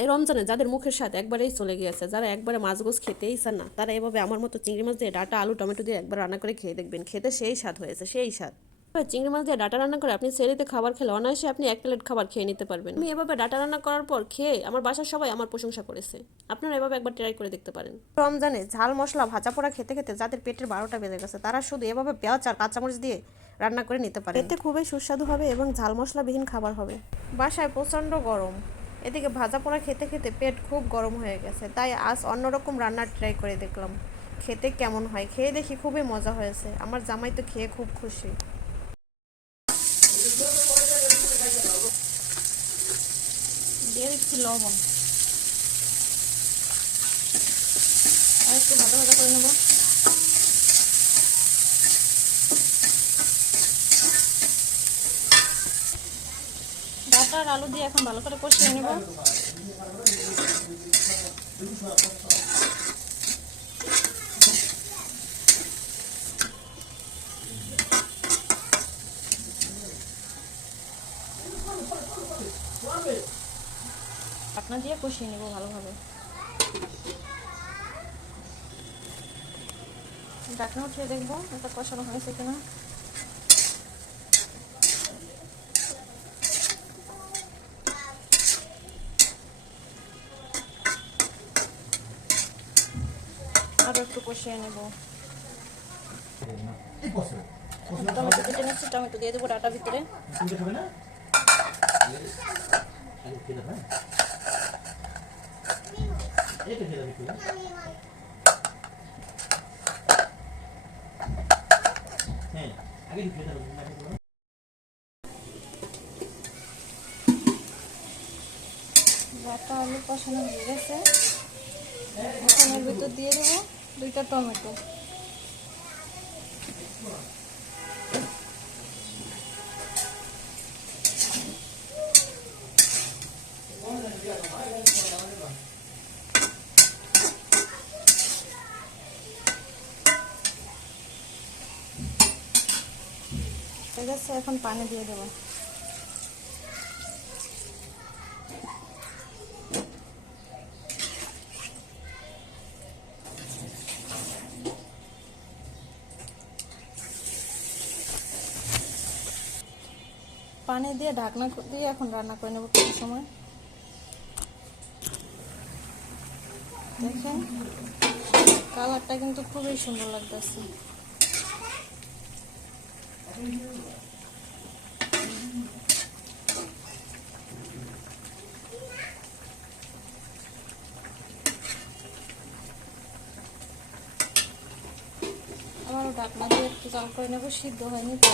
এই রমজানে যাদের মুখের স্বাদ একবারেই চলে গিয়েছে, যারা একবারে মাছ গোছ খেতেই চান না, তারা এভাবে আমার মতো চিংড়ি মাছ দিয়ে ডাটা আলু টমেটো দিয়ে একবার রান্না করে খেয়ে দেখবেন, খেতে সেই স্বাদ হয়েছে, সেই স্বাদ। চিংড়ি মাছ দিয়ে ডাটা রান্না করে আপনি সেরিতে খাবার খেলে অনায়াসে আপনি 1 প্লেট খাবার খেয়ে নিতে পারবেন। আমি এভাবে ডাটা রান্না করার পর খেয়ে আমার বাসার সবাই আমার প্রশংসা করেছে। আপনারা এভাবে একবার ট্রাই করে দেখতে পারেন। রমজানে ঝাল মশলা ভাজা পোড়া খেতে খেতে যাদের পেটের 12টা বেজে গেছে, তারা শুধু এভাবে পেঁয়াজ আর কাঁচামরিচ দিয়ে রান্না করে নিতে পারে। এতে খুবই সুস্বাদু হবে এবং ঝাল মশলাবিহীন খাবার হবে। বাসায় প্রচণ্ড গরম, এদিকে ভাজা পোড়া খেতে খেতে পেট খুব গরম হয়ে গেছে, তাই আজ অন্যরকম রান্নার ট্রাই করে দেখলাম খেতে কেমন হয়। খেয়ে দেখি খুবই মজা হয়েছে, আমার জামাই তো খেয়ে খুব খুশি। দিয়ে দিচ্ছি লবণ, আর একটু ভাজা ভাজা করে নেবো। ডাটা আর আলু দিয়ে এখন ভালো করে কষিয়ে নেব। ঢাকনা দিয়ে কষিয়ে নেব ভালোভাবে। ঢাকনা উঠিয়ে দেখবো এটা কষানো হয়েছে কিনা। আরো একটু কষিয়ে নেব। টমেটো কেটে নিচ্ছি, টমেটো দিয়ে দেবো ডাটার ভিতরে। ডাটা আলু কষানো হয়ে গেছে, এখন এর ভিতর দিয়ে দেবো 2টা টমেটো। ঠিক আছে, এখন পানি দিয়ে দেবো। পানি দিয়ে ঢাকনা দিয়ে এখন রান্না করে নেবো কিছু সময়। দেখেন কালারটা কিন্তু খুবই সুন্দর লাগতেছে। আবারও ঢাকনা দিয়ে একটু জাল করে নেবো, সিদ্ধ হয়নি তো।